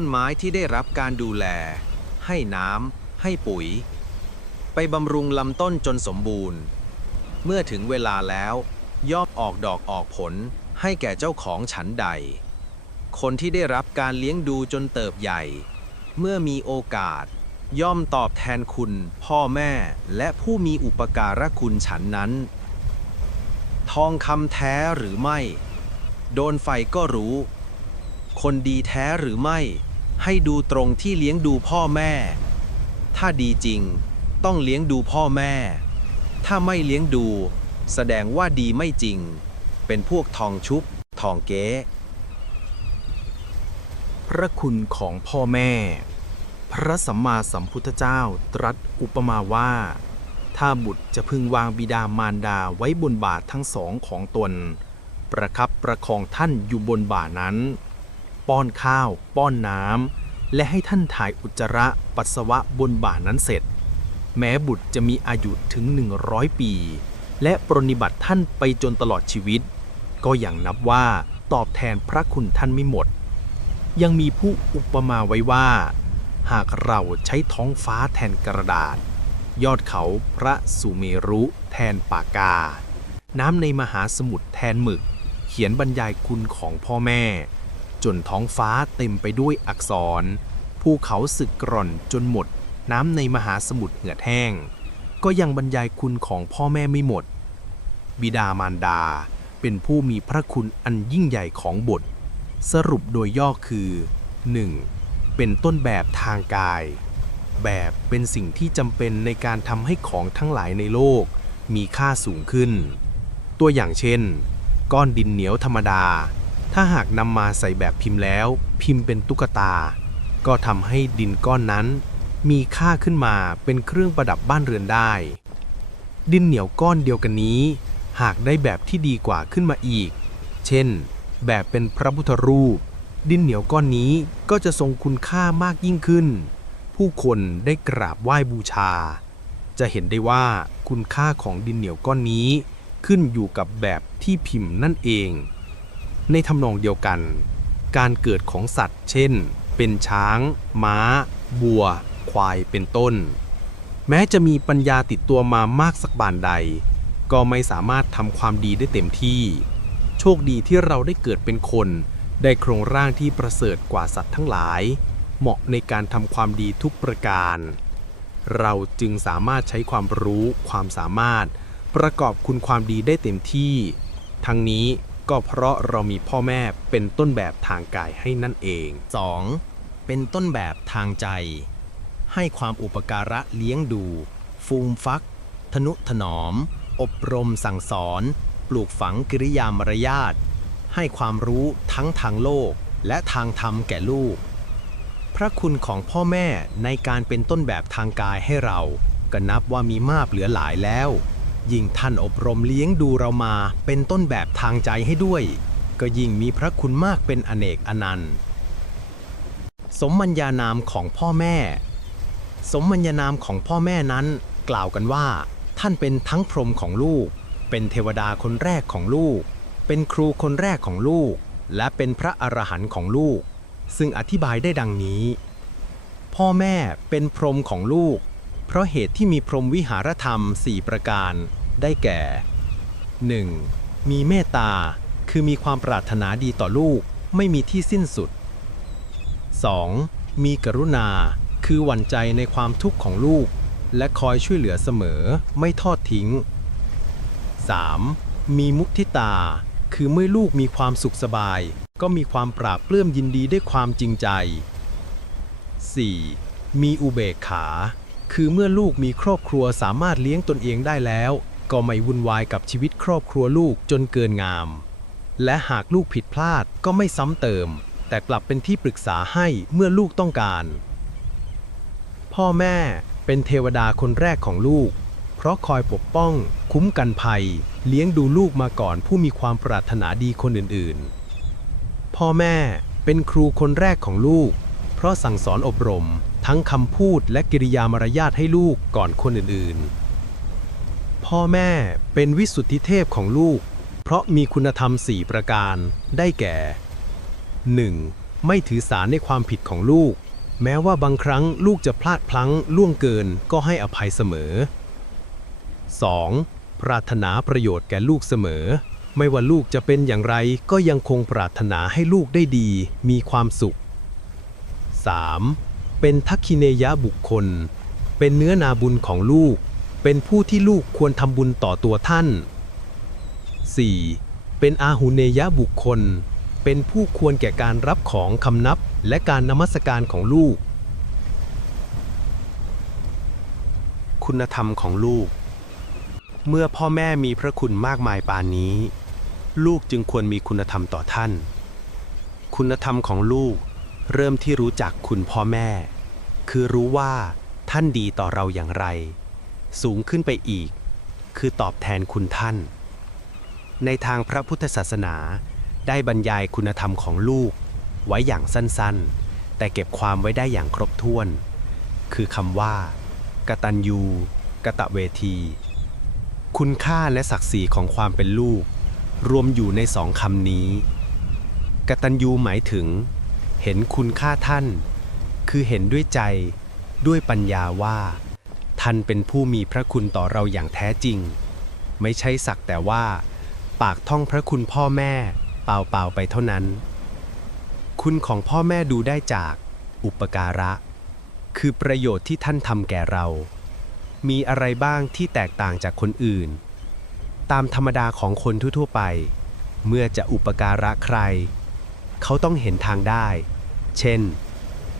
ต้นไม้ที่ได้รับการดูแล ให้น้ำให้ปุ๋ย ไปบำรุงลำต้นจนสมบูรณ์ เมื่อถึงเวลาแล้วย่อมออกดอกออกผลให้แก่เจ้าของฉันใด คนที่ได้รับการเลี้ยงดูจนเติบใหญ่ เมื่อมีโอกาส ย่อมตอบแทนคุณ พ่อแม่และผู้มีอุปการะคุณฉันนั้น ทองคำแท้หรือไม่ โดนไฟก็รู้ คนดีแท้หรือไม่ ให้ดูตรงที่เลี้ยงดูพ่อแม่ ถ้าดีจริง ต้องเลี้ยงดูพ่อแม่ ถ้าไม่เลี้ยงดู แสดงว่าดีไม่จริง เป็นพวกทองชุบ ทองเก๊ พระคุณของพ่อแม่ พระสัมมาสัมพุทธเจ้าตรัสอุปมาว่า ถ้าบุตรจะพึงวางบิดามารดาไว้บนบาททั้งสองของตน ประคับประคองท่านอยู่บนบ่านั้น ป้อนข้าว ป้อนน้ำ และให้ท่านถ่ายอุจจาระปัสสาวะบนบ่านั้นเสร็จ แม้บุตรจะมีอายุถึง 100 ปี และปรนนิบัติท่านไปจนตลอดชีวิต ก็ยังนับว่าตอบแทนพระคุณท่านไม่หมด ยังมีผู้อุปมาไว้ว่า หากเราใช้ท้องฟ้าแทนกระดาษ ยอดเขาพระสุเมรุแทนปากกา น้ำในมหาสมุทรแทนหมึก เขียนบรรยายคุณของพ่อแม่ จนท้องฟ้าเต็มไปด้วยอักษร ภูเขาสึกกร่อนจนหมด น้ำในมหาสมุทรเหือดแห้ง ก็ยังบรรยายคุณของพ่อแม่ไม่หมด บิดามารดาเป็นผู้มีพระคุณอันยิ่งใหญ่ของบท สรุปโดยย่อคือ 1. เป็นต้นแบบทางกาย แบบเป็นสิ่งที่จำเป็นในการทำให้ของทั้งหลายในโลก มีค่าสูงขึ้น ตัวอย่างเช่น ก้อนดินเหนียวธรรมดา ถ้าหากนำมาใส่แบบพิมพ์แล้ว พิมพ์เป็นตุ๊กตา ก็ทำให้ดินก้อนนั้น มีค่าขึ้นมาเป็นเครื่องประดับบ้านเรือนได้ ดินเหนียวก้อนเดียวกันนี้ หากได้แบบที่ดีกว่าขึ้นมาอีก เช่น แบบเป็นพระพุทธรูป ดินเหนียวก้อนนี้ก็จะทรงคุณค่ามากยิ่งขึ้น ผู้คนได้กราบไหว้บูชา จะเห็นได้ว่าคุณค่าของดินเหนียวก้อนนี้ ขึ้นอยู่กับแบบที่พิมพ์นั่นเอง ในทำนองเดียวกัน การเกิดของสัตว์ เช่น เป็นช้าง ม้า บัว ควายเป็นต้น แม้จะมีปัญญาติดตัวมามากสักบานใด ก็ไม่สามารถทำความดีได้เต็มที่ โชคดีที่เราได้เกิดเป็นคน ได้โครงร่างที่ประเสริฐกว่าสัตว์ทั้งหลาย เหมาะในการทำความดีทุกประการ เราจึงสามารถใช้ความรู้ความสามารถประกอบคุณความดีได้เต็มที่ ทั้งนี้ ก็เพราะเรามีพ่อแม่เป็นต้นแบบทางกายให้นั่นเอง 2. เป็นต้นแบบทางใจ ให้ความอุปการะเลี้ยงดู ฟูมฟัก ทนุถนอม อบรมสั่งสอน ปลูกฝังกิริยามารยาท ให้ความรู้ทั้งทางโลกและทางธรรมแก่ลูก พระคุณของพ่อแม่ในการเป็นต้นแบบทางกายให้เรา ก็นับว่ามีมากเหลือหลายแล้ว ยิ่งท่านอบรมเลี้ยงดูเรามาเป็นต้นแบบทางใจให้ด้วย ก็ยิ่งมีพระคุณมากเป็นอเนกอนันต์ สมมัญญานามของพ่อแม่ สมมัญญานามของพ่อแม่นั้น กล่าวกันว่า ท่านเป็นทั้งพรหมของลูก เป็นเทวดาคนแรกของลูก เป็นครูคนแรกของลูก และเป็นพระอรหันต์ของลูก ซึ่งอธิบายได้ดังนี้ พ่อแม่เป็นพรหมของลูกเพราะเหตุที่มีพรหมวิหารธรรม 4 ประการ ได้แก่ 1. มีเมตตา คือมีความปรารถนาดีต่อลูกไม่มีที่สิ้นสุด 2. มีกรุณา คือหวั่นใจในความทุกข์ของลูก และคอยช่วยเหลือเสมอไม่ทอดทิ้ง 3. มีมุทิตา คือเมื่อลูกมีความสุขสบาย ก็มีความปราบปลื้มยินดีด้วยความจริงใจ 4. มีอุเบกขา คือเมื่อลูกมีครอบครัวสามารถเลี้ยงตนเองได้แล้ว ก็ไม่วุ่นวายกับชีวิตครอบครัวลูกจนเกินงาม และหากลูกผิดพลาดก็ไม่ซ้ำเติม แต่กลับเป็นที่ปรึกษาให้เมื่อลูกต้องการ พ่อแม่เป็นเทวดาคนแรกของลูก เพราะคอยปกป้อง คุ้มกันภัย เลี้ยงดูลูกมาก่อนผู้มีความปรารถนาดีคนอื่นๆ พ่อแม่เป็นครูคนแรกของลูก เพราะสั่งสอนอบรม ทั้งคำพูดและกิริยามารยาทให้ลูกก่อนคนอื่นๆ พ่อแม่เป็นวิสุทธิเทพของลูก เพราะมีคุณธรรม 4 ประการ ได้แก่ 1. ไม่ถือสารในความผิดของลูก แม้ว่าบางครั้งลูกจะพลาดพลั้งล่วงเกินก็ให้อภัยเสมอ 2. ปรารถนาประโยชน์แก่ลูกเสมอ ไม่ว่าลูกจะเป็นอย่างไรก็ยังคงปรารถนาให้ลูกได้ดี มีความสุข 3. เป็นทักขิเนยะบุคคล เป็นเนื้อนาบุญของลูก เป็นผู้ที่ลูกควรทำบุญต่อตัวท่าน 4. เป็นอาหุเนยะบุคคล เป็นผู้ควรแก่การรับของคำนับและการนมัสการของลูก คุณธรรมของลูก เมื่อพ่อแม่มีพระคุณมากมายปานนี้ ลูกจึงควรมีคุณธรรมต่อท่าน คุณธรรมของลูกเริ่มที่รู้จักคุณพ่อแม่ คือรู้ว่าท่านดีต่อเราอย่างไร สูงขึ้นไปอีก คือตอบแทนคุณท่าน ในทางพระพุทธศาสนาได้บรรยายคุณธรรมของลูก ไว้อย่างสั้นๆ แต่เก็บความไว้ได้อย่างครบถ้วน คือคำว่า กตัญญูกตะเวที คุณค่าและศักดิ์ศรีของความเป็นลูก รวมอยู่ในสองคำนี้ กตัญญูหมายถึง เห็นคุณค่าท่าน คือเห็นด้วยใจด้วยปัญญาว่า ท่านเป็นผู้มีพระคุณต่อเราอย่างแท้จริง ไม่ใช่สักแต่ว่า ปากท่องพระคุณพ่อแม่เปล่าๆไปเท่านั้น คุณของพ่อแม่ดูได้จากอุปการะ คือประโยชน์ที่ท่านทำแก่เรา มีอะไรบ้างที่แตกต่างจากคนอื่น ตามธรรมดาของคนทั่วๆไป เมื่อจะอุปการะใคร เขาต้องเห็นทางได้ เช่น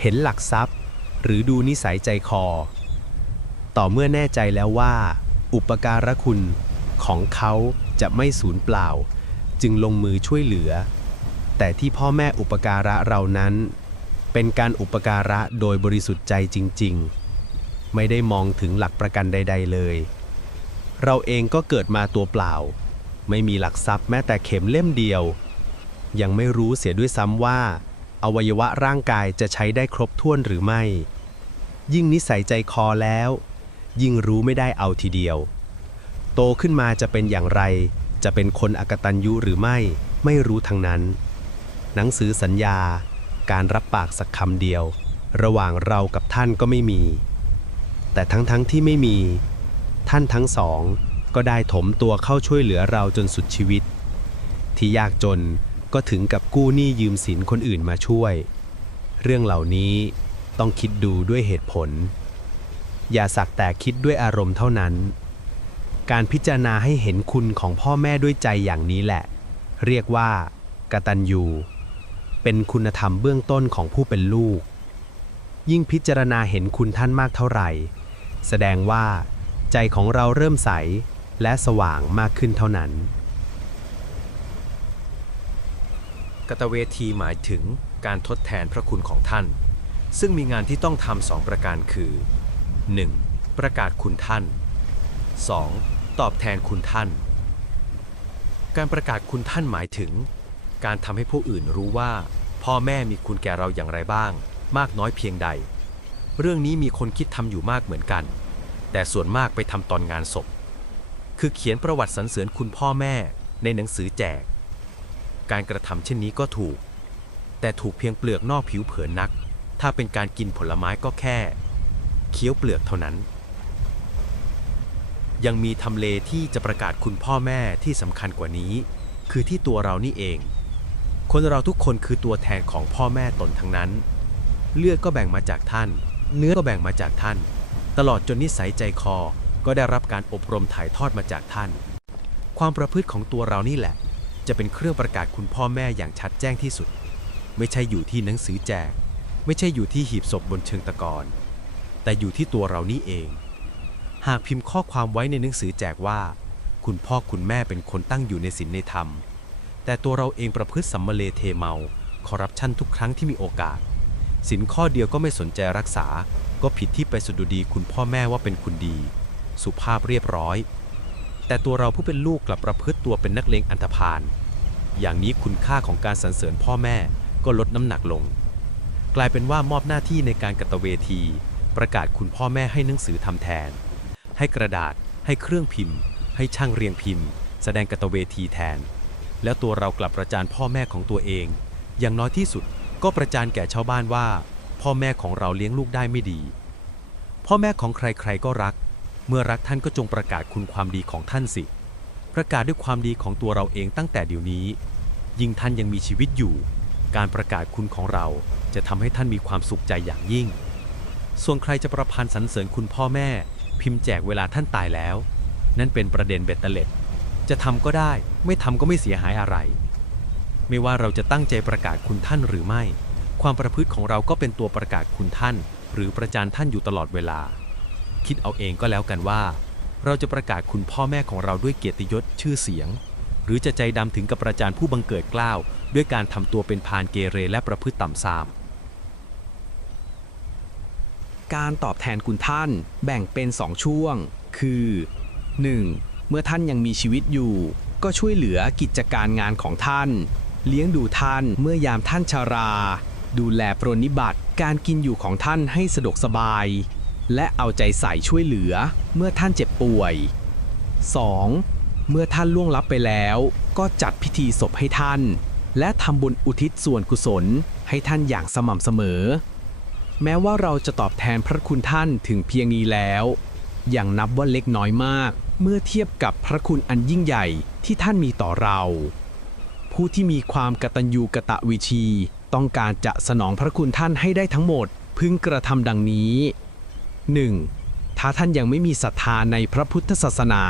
เห็นหลักทรัพย์ หรือดูนิสัยใจคอ ต่อเมื่อแน่ใจแล้วว่า อุปการะคุณของเขาจะไม่สูญเปล่า จึงลงมือช่วยเหลือ แต่ที่พ่อแม่อุปการะเรานั้น เป็นการอุปการะโดยบริสุทธิ์ใจจริง ๆ ไม่ได้มองถึงหลักประกันใด ๆ เลย เราเองก็เกิดมาตัวเปล่า ไม่มีหลักทรัพย์แม้แต่เข็มเล่มเดียว ยังไม่รู้เสียด้วยซ้ำว่า อวัยวะร่างกายจะใช้ได้ครบถ้วนหรือไม่ ยิ่งนิสัยใจคอแล้ว ยิ่งรู้ไม่ได้เอาทีเดียว โตขึ้นมาจะเป็นอย่างไร จะเป็นคนอกตัญญูหรือไม่ไม่รู้ทั้งนั้น หนังสือสัญญา การรับปากสักคำเดียว ระหว่างเรากับท่านก็ไม่มี แต่ทั้งๆทที่ไม่มี ท่านทั้งสองก็ได้ถมตัวเข้าช่วยเหลือเราจนสุดชีวิต ที่ยากจนก็ถึงกับกู้หนี้ยืมสินคนอื่นมาช่วย เรื่องเหล่านี้ต้องคิดดูด้วยเหตุผล อย่าสักแต่คิดด้วยอารมณ์เท่านั้น การพิจารณาให้เห็นคุณของพ่อแม่ด้วยใจอย่างนี้แหละ เรียกว่ากตัญญูเป็นคุณธรรมเบื้องต้นของผู้เป็นลูก ยิ่งพิจารณาเห็นคุณท่านมากเท่าไหร่ แสดงว่า ใจของเราเริ่มใสและสว่างมากขึ้นเท่านั้น กตเวทีหมายถึงการทดแทนพระคุณของท่าน ซึ่งมีงานที่ต้องทำสองประการคือ 1. ประกาศคุณท่าน 2. ตอบแทนคุณท่าน การประกาศคุณท่านหมายถึง การทำให้ผู้อื่นรู้ว่า พ่อแม่มีคุณแก่เราอย่างไรบ้าง มากน้อยเพียงใด เรื่องนี้มีคนคิดทำอยู่มากเหมือนกัน แต่ส่วนมากไปทำตอนงานศพ คือเขียนประวัติสรรเสริญคุณพ่อแม่ในหนังสือแจก การกระทำเช่นนี้ก็ถูก แต่ถูกเพียงเปลือกนอกผิวเผินนัก ถ้าเป็นการกินผลไม้ก็แค่ เคี้ยวเปลือกเท่านั้น ยังมีทำเลที่จะประกาศคุณพ่อแม่ที่สำคัญกว่านี้ คือที่ตัวเรานี่เอง คนเราทุกคนคือตัวแทนของพ่อแม่ตนทั้งนั้น เลือดก็แบ่งมาจากท่าน เนื้อก็แบ่งมาจากท่าน ตลอดจนนิสัยใจคอก็ได้รับการอบรมถ่ายทอดมาจากท่าน ความประพฤติของตัวเรานี่แหละ จะเป็นเครื่องประกาศคุณพ่อแม่อย่างชัดแจ้งที่สุด ไม่ใช่อยู่ที่หนังสือแจก ไม่ใช่อยู่ที่หีบศพบนเชิงตะกอน แต่อยู่ที่ตัวเรานี่เอง หากพิมพ์ข้อความไว้ในหนังสือแจกว่า คุณพ่อคุณแม่เป็นคนตั้งอยู่ในศีลในธรรม แต่ตัวเราเองประพฤติสัมมาเลเทเมา คอร์รัปชันทุกครั้งที่มีโอกาสสินข้อเดียวก็ไม่สนใจรักษา ก็ผิดที่ไปสดุดีคุณพ่อแม่ว่าเป็นคุณดี สุภาพเรียบร้อย แต่ตัวเราผู้เป็นลูกกลับประพฤติตัวเป็นนักเลงอันธพาล อย่างนี้คุณค่าของการสรรเสริญพ่อแม่ก็ลดน้ำหนักลง กลายเป็นว่ามอบหน้าที่ในการกตเวที ประกาศคุณพ่อแม่ให้หนังสือทำแทน ให้กระดาษ ให้เครื่องพิมพ์ ให้ช่างเรียงพิมพ์ แสดงกตเวทีแทน แล้วตัวเรากลับประจานพ่อแม่ของตัวเอง อย่างน้อยที่สุดก็ประจานแก่ชาวบ้านว่า พ่อแม่ของเราเลี้ยงลูกได้ไม่ดี พ่อแม่ของใครๆก็รัก เมื่อรักท่านก็จงประกาศคุณความดีของท่านสิ ประกาศด้วยความดีของตัวเราเองตั้งแต่เดี๋ยวนี้ ยิ่งท่านยังมีชีวิตอยู่ การประกาศคุณของเราจะทำให้ท่านมีความสุขใจอย่างยิ่ง ส่วนใครจะประพันธ์สรรเสริญคุณพ่อแม่ พิมพ์แจกเวลาท่านตายแล้ว นั่นเป็นประเด็นเบ็ดเตล็ด จะทำก็ได้ ไม่ทำก็ไม่เสียหายอะไร ไม่ว่าเราจะตั้งใจประกาศคุณท่านหรือไม่ ความประพฤติของเราก็เป็นตัวประกาศคุณท่าน หรือประจานท่านอยู่ตลอดเวลา คิดเอาเองก็แล้วกันว่า เราจะประกาศคุณพ่อแม่ของเราด้วยเกียรติยศชื่อเสียง หรือจะใจดำถึงกับประจานผู้บังเกิดกล้าว ด้วยการทำตัวเป็นพานเกเรและประพฤติต่ำทราม การตอบแทนคุณท่านแบ่งเป็นสองช่วง คือ 1. เมื่อท่านยังมีชีวิตอยู่ ก็ช่วยเหลือกิจการงานของท่าน เลี้ยงดูท่านเมื่อยามท่านชารา ดูแลปรนนิบัติการกินอยู่ของท่านให้สะดวกสบาย และเอาใจใส่ช่วยเหลือเมื่อท่านเจ็บป่วย 2. เมื่อท่านล่วงลับไปแล้ว ก็จัดพิธีศพให้ท่าน และทำบุญอุทิศส่วนกุศลให้ท่านอย่างสม่ำเสมอ แม้ว่าเราจะตอบแทนพระคุณท่านถึงเพียงนี้แล้ว ยังนับว่าเล็กน้อยมาก เมื่อเทียบกับพระคุณอันยิ่งใหญ่ที่ท่านมีต่อเรา ผู้ที่มีความกตัญญูกะตะวิชี ต้องการจะสนองพระคุณท่านให้ได้ทั้งหมด พึงกระทำดังนี้ 1. ถ้าท่านยังไม่มีศรัทธาในพระพุทธศาสนา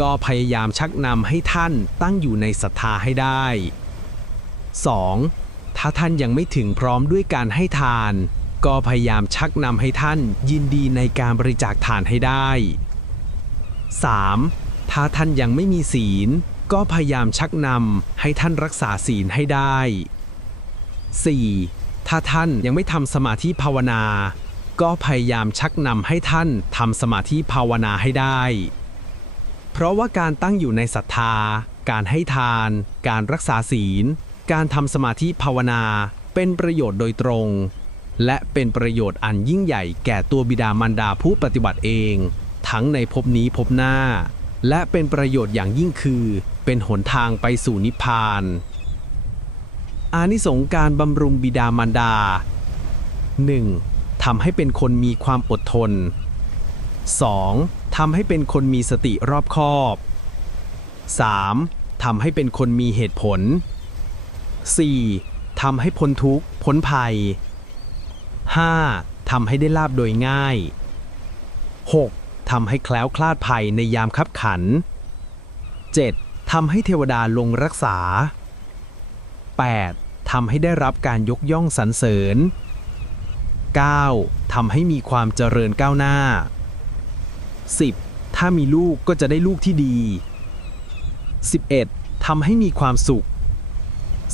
ก็พยายามชักนำให้ท่านตั้งอยู่ในศรัทธาให้ได้ 2. ถ้าท่านยังไม่ถึงพร้อมด้วยการให้ทาน ก็พยายามชักนำให้ท่านยินดีในการบริจาคทานให้ได้ 3. ถ้าท่านยังไม่มีศีล ก็พยายามชักนำให้ท่านรักษาศีลให้ได้ 4. ถ้าท่านยังไม่ทำสมาธิภาวนา ก็พยายามชักนำให้ท่านทำสมาธิภาวนาให้ได้ เพราะว่าการตั้งอยู่ในศรัทธา การให้ทาน การรักษาศีล การทำสมาธิภาวนา เป็นประโยชน์โดยตรง และเป็นประโยชน์อันยิ่งใหญ่แก่ตัวบิดามารดาผู้ปฏิบัติเอง ทั้งในภพนี้ภพหน้า และเป็นประโยชน์อย่างยิ่งคือ เป็นหนทางไปสู่นิพพาน อานิสงการบำรุงบิดามารดา 1. ทำให้เป็นคนมีความอดทน 2. ทำให้เป็นคนมีสติรอบคอบ 3. ทำให้เป็นคนมีเหตุผล 4. ทำให้พ้นทุกข์พ้นภัย 5. ทำให้ได้ลาบโดยง่าย 6. ทำให้แคล้วคลาดภัยในยามคับขัน 7. ทำให้เทวดาลงรักษา 8. ทำให้ได้รับการยกย่องสรรเสริญ 9. ทำให้มีความเจริญก้าวหน้า 10. ถ้ามีลูกก็จะได้ลูกที่ดี 11. ทำให้มีความสุข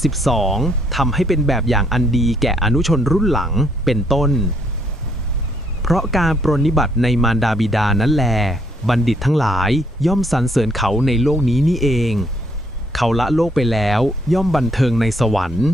12. ทำให้เป็นแบบอย่างอันดีแก่อนุชนรุ่นหลังเป็นต้น เพราะการปรนนิบัติในมารดาบิดานั้นแล บัณฑิตทั้งหลายย่อมสรรเสริญเขาในโลกนี้นี่เอง เขาละโลกไปแล้วย่อมบันเทิงในสวรรค์